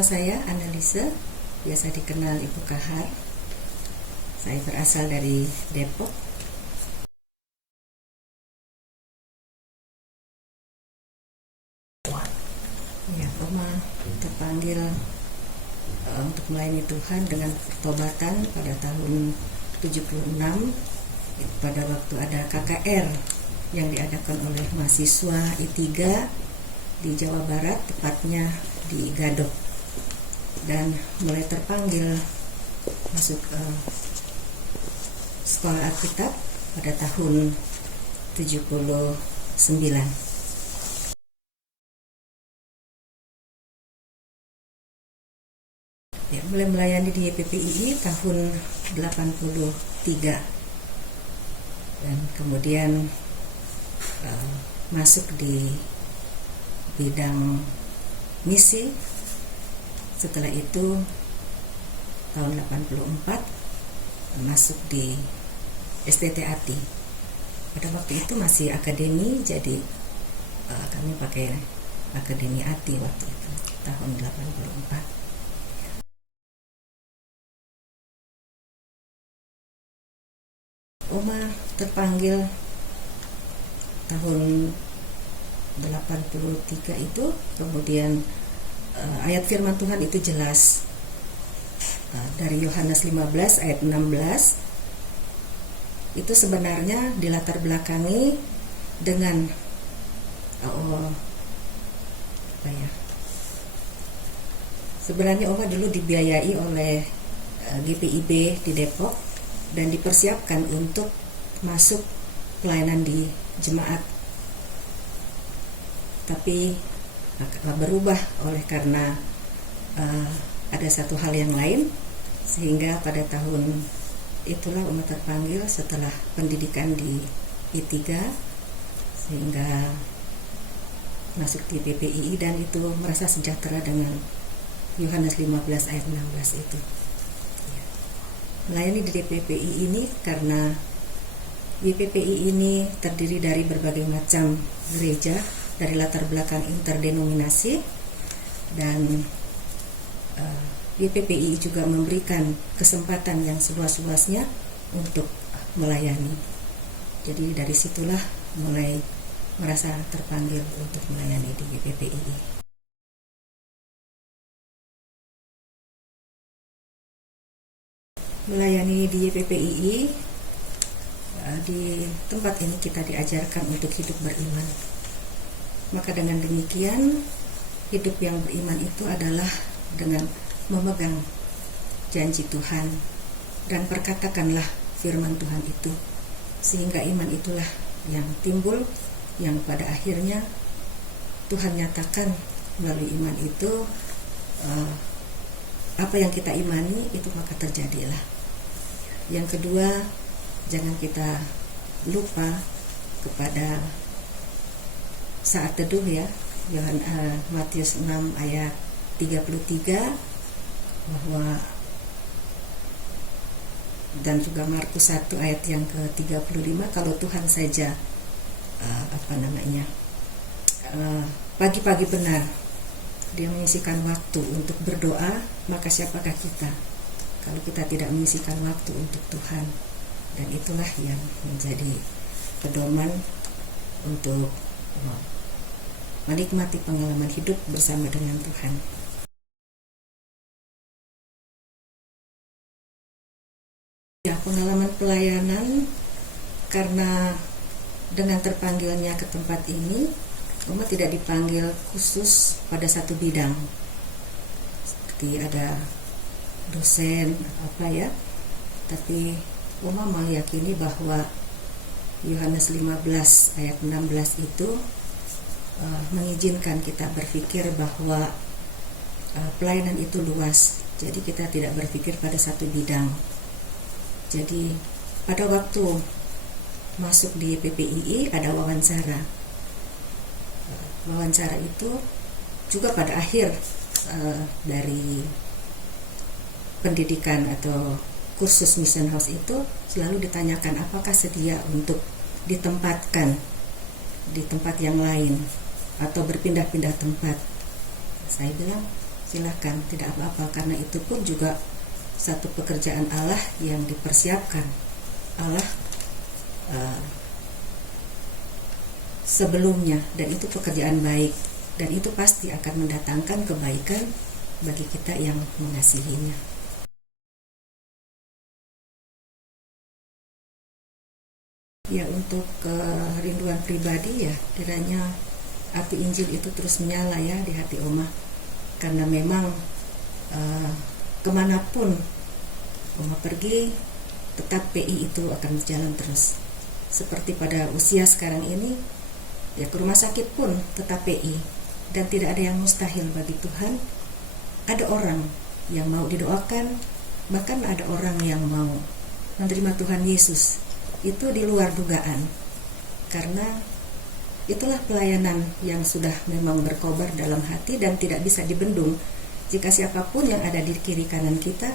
Nama saya Annalisa, biasa dikenal Ibu Kahar. Saya berasal dari Depok. Ya, Oma terpanggil untuk melayani Tuhan dengan pertobatan pada tahun 76 pada waktu ada KKR yang diadakan oleh mahasiswa I3 di Jawa Barat, tepatnya di Gadok, dan mulai terpanggil masuk sekolah Alkitab pada tahun 79. Ya, mulai melayani di YPPII tahun 83 dan kemudian masuk di bidang misi. Setelah itu tahun 84 masuk di STT ATI. Pada waktu itu masih akademi, jadi kami pakai akademi ATI waktu itu tahun 84. Oma terpanggil tahun 83 itu, kemudian ayat firman Tuhan itu jelas dari Yohanes 15 ayat 16. Itu sebenarnya dilatar belakangi dengan sebenarnya Oma dulu dibiayai oleh GPIB di Depok dan dipersiapkan untuk masuk pelayanan di jemaat, tapi berubah oleh karena ada satu hal yang lain, sehingga pada tahun itulah Oma terpanggil setelah pendidikan di I3 sehingga masuk di PPII, dan itu merasa sejahtera dengan Yohanes 15 ayat 16 itu. Melayani di DPPI ini karena YPPI ini terdiri dari berbagai macam gereja dari latar belakang interdenominasi, dan YPPI juga memberikan kesempatan yang seluas-luasnya untuk melayani. Jadi dari situlah mulai merasa terpanggil untuk melayani di YPPI. Melayani di YPPII, di tempat ini kita diajarkan untuk hidup beriman. Maka dengan demikian, hidup yang beriman itu adalah dengan memegang janji Tuhan dan perkatakanlah firman Tuhan itu, sehingga iman itulah yang timbul, yang pada akhirnya Tuhan nyatakan melalui iman itu apa yang kita imani itu maka terjadilah. Yang kedua, jangan kita lupa kepada saat teduh ya, Matius 6 ayat 33 bahwa, dan juga Markus 1 ayat yang ke-35, kalau Tuhan saja pagi-pagi benar Dia menyisihkan waktu untuk berdoa, maka siapakah kita kalau kita tidak menyisihkan waktu untuk Tuhan? Dan itulah yang menjadi pedoman untuk menikmati pengalaman hidup bersama dengan Tuhan. Ya, pengalaman pelayanan, karena dengan terpanggilnya ke tempat ini, Oma tidak dipanggil khusus pada satu bidang, seperti ada dosen tapi Oma meyakini bahwa Yohanes 15 ayat 16 itu mengizinkan kita berpikir bahwa pelayanan itu luas, jadi kita tidak berpikir pada satu bidang. Jadi pada waktu masuk di PPII ada wawancara itu juga pada akhir dari pendidikan atau kursus Mission House itu selalu ditanyakan apakah sedia untuk ditempatkan di tempat yang lain atau berpindah-pindah tempat. Saya bilang silahkan, tidak apa-apa, karena itu pun juga satu pekerjaan Allah yang dipersiapkan Allah sebelumnya, dan itu pekerjaan baik, dan itu pasti akan mendatangkan kebaikan bagi kita yang mengasihinya. Ya, untuk kerinduan pribadi ya, kiranya api Injil itu terus menyala ya di hati Oma, karena memang kemanapun Oma pergi, tetap PI itu akan berjalan terus. Seperti pada usia sekarang ini, ya ke rumah sakit pun tetap PI, dan tidak ada yang mustahil bagi Tuhan. Ada orang yang mau didoakan, bahkan ada orang yang mau menerima Tuhan Yesus. Itu di luar dugaan, karena itulah pelayanan yang sudah memang berkobar dalam hati dan tidak bisa dibendung. Jika siapapun yang ada di kiri kanan kita,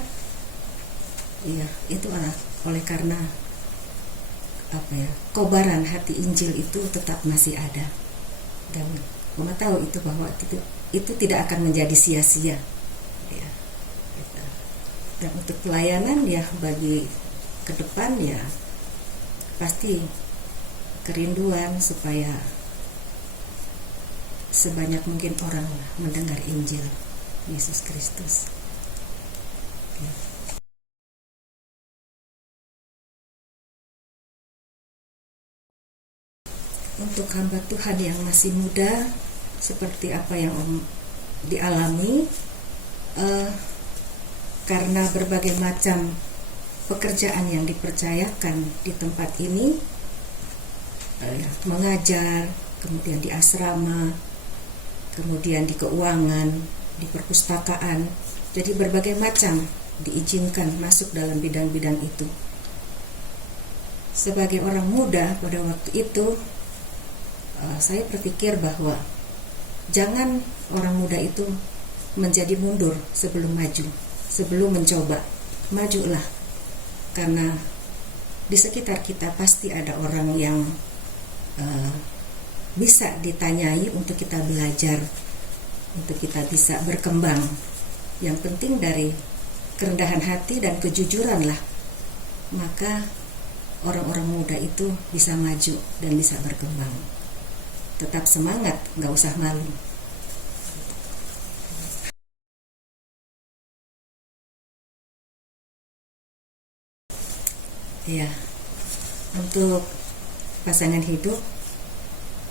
ya itu oleh karena kobaran hati Injil itu tetap masih ada, dan Mama tahu itu bahwa itu tidak akan menjadi sia-sia ya. Dan untuk pelayanan ya bagi ke depan ya pasti kerinduan supaya sebanyak mungkin orang mendengar Injil Yesus Kristus ya. Untuk hamba Tuhan yang masih muda, seperti apa yang dialami, karena berbagai macam pekerjaan yang dipercayakan di tempat ini, mengajar, kemudian di asrama, kemudian di keuangan, di perpustakaan, jadi berbagai macam diizinkan masuk dalam bidang-bidang itu. Sebagai orang muda pada waktu itu, saya berpikir bahwa jangan orang muda itu menjadi mundur sebelum maju, sebelum mencoba. Majulah, karena di sekitar kita pasti ada orang yang bisa ditanyai untuk kita belajar, untuk kita bisa berkembang. Yang penting dari kerendahan hati dan kejujuran lah, maka orang-orang muda itu bisa maju dan bisa berkembang. Tetap semangat, nggak usah malu. Ya, untuk pasangan hidup,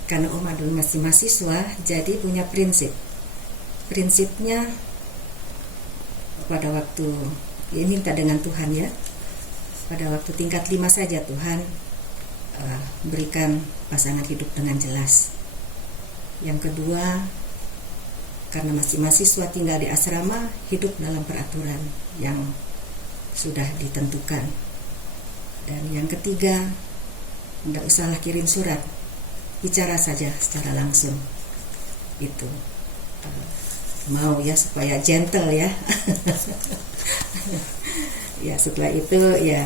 karena Oma dulu masih mahasiswa, jadi punya prinsipnya pada waktu ini minta dengan Tuhan ya, pada waktu tingkat 5 saja Tuhan berikan pasangan hidup dengan jelas. Yang kedua, karena masih mahasiswa tinggal di asrama, hidup dalam peraturan yang sudah ditentukan. Dan yang ketiga, tidak usahlah kirim surat, bicara saja secara langsung. Itu mau ya, supaya gentle ya. Ya, setelah itu ya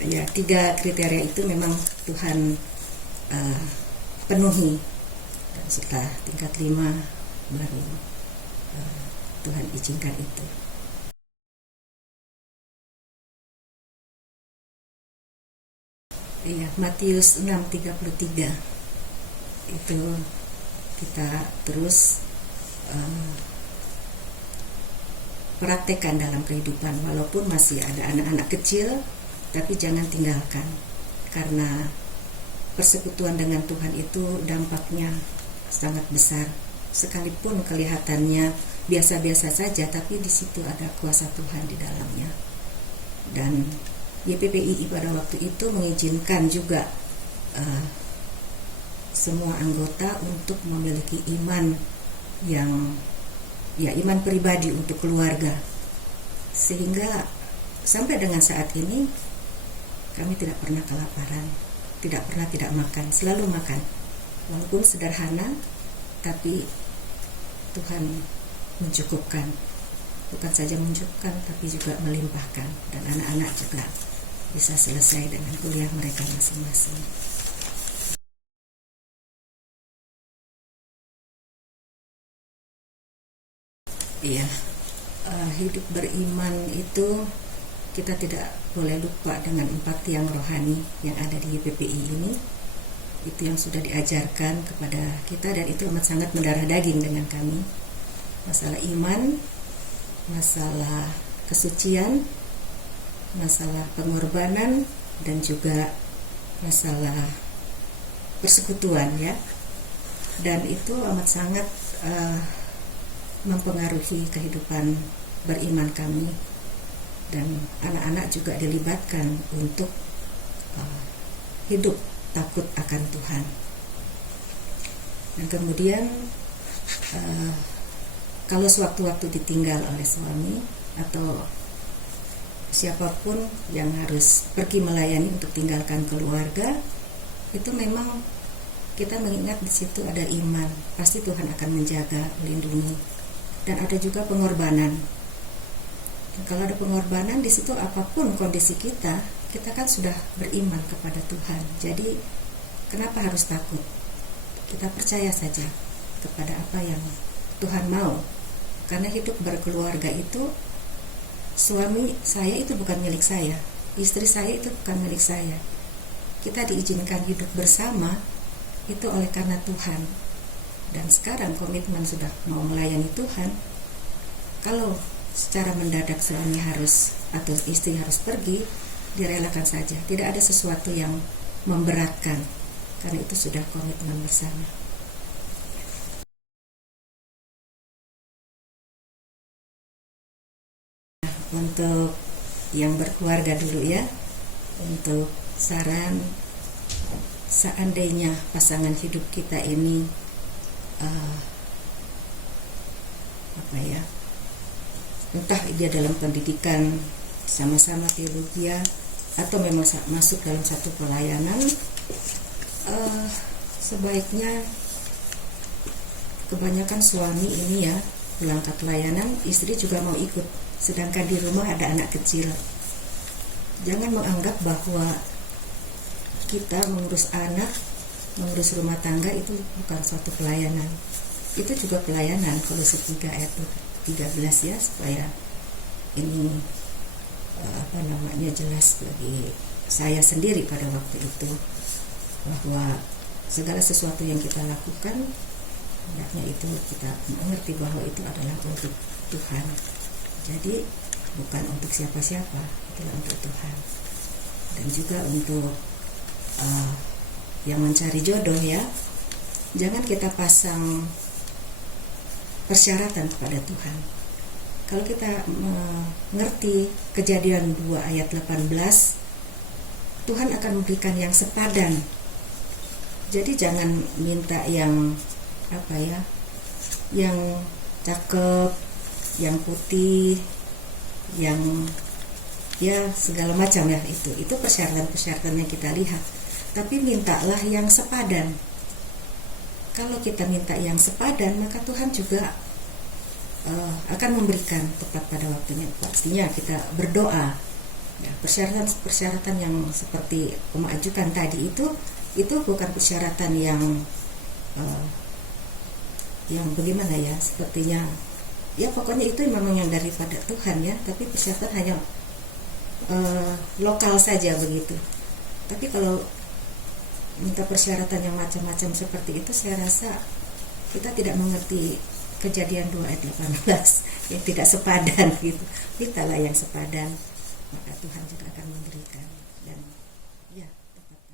3 kriteria itu memang Tuhan penuhi. Dan setelah tingkat 5 baru Tuhan izinkan itu. Iya, Matius 6:33 itu kita terus praktekkan dalam kehidupan, walaupun masih ada anak-anak kecil, tapi jangan tinggalkan, karena persekutuan dengan Tuhan itu dampaknya sangat besar. Sekalipun kelihatannya biasa-biasa saja, tapi di situ ada kuasa Tuhan di dalamnya. Dan YPPII pada waktu itu mengizinkan juga semua anggota untuk memiliki iman yang iman pribadi untuk keluarga, sehingga sampai dengan saat ini kami tidak pernah kelaparan, tidak pernah tidak makan, selalu makan, walaupun sederhana, tapi Tuhan mencukupkan. Bukan saja mencukupkan, tapi juga melimpahkan, dan anak-anak juga bisa selesai dengan kuliah mereka masing-masing. Iya, hidup beriman itu kita tidak boleh lupa dengan 4 tiang rohani yang ada di YPPI ini. Itu yang sudah diajarkan kepada kita dan itu amat sangat mendarah daging dengan kami. Masalah iman, masalah kesucian, masalah pengorbanan, dan juga masalah persekutuan ya. Dan itu amat sangat mempengaruhi kehidupan beriman kami, dan anak-anak juga dilibatkan untuk hidup takut akan Tuhan. Dan kemudian kalau sewaktu-waktu ditinggal oleh suami atau siapapun yang harus pergi melayani untuk tinggalkan keluarga, itu memang kita mengingat di situ ada iman, pasti Tuhan akan menjaga, melindungi, dan ada juga pengorbanan. Kalau ada pengorbanan di situ, apapun kondisi kita kan sudah beriman kepada Tuhan. Jadi kenapa harus takut? Kita percaya saja kepada apa yang Tuhan mau. Karena hidup berkeluarga itu, suami saya itu bukan milik saya, istri saya itu bukan milik saya. Kita diizinkan hidup bersama itu oleh karena Tuhan. Dan sekarang komitmen sudah mau melayani Tuhan. Kalau secara mendadak suami harus atau istri harus pergi, direlakan saja. Tidak ada sesuatu yang memberatkan, karena itu sudah komitmen bersama. Untuk yang berkeluarga dulu ya, untuk saran, seandainya pasangan hidup kita ini entah dia dalam pendidikan sama-sama teologi atau memang masuk dalam satu pelayanan, sebaiknya kebanyakan suami ini ya pulang ke pelayanan, istri juga mau ikut, sedangkan di rumah ada anak kecil. Jangan menganggap bahwa kita mengurus anak, mengurus rumah tangga itu bukan suatu pelayanan. Itu juga pelayanan. Kolose 3 ayat 13 ya, supaya ini jelas bagi saya sendiri pada waktu itu, bahwa segala sesuatu yang kita lakukan hendaknya itu kita mengerti bahwa itu adalah untuk Tuhan. Jadi bukan untuk siapa-siapa, itulah untuk Tuhan. Dan juga untuk yang mencari jodoh ya, jangan kita pasang persyaratan kepada Tuhan. Kalau kita mengerti Kejadian 2 ayat 18, Tuhan akan memberikan yang sepadan. Jadi jangan minta yang yang cakep, yang putih, yang ya segala macam ya, itu persyaratan-persyaratan yang kita lihat. Tapi mintalah yang sepadan. Kalau kita minta yang sepadan, maka Tuhan juga akan memberikan tepat pada waktunya. Pastinya kita berdoa. Ya, persyaratan yang seperti pemajukan tadi itu bukan persyaratan yang bagaimana ya, sepertinya ya pokoknya itu memang yang daripada Tuhan ya, tapi persyaratan hanya lokal saja begitu. Tapi kalau minta persyaratan yang macam-macam seperti itu, saya rasa kita tidak mengerti Kejadian 2 ayat 18 yang tidak sepadan gitu. Mintalah yang sepadan, maka Tuhan juga akan memberikan. Dan ya tepat.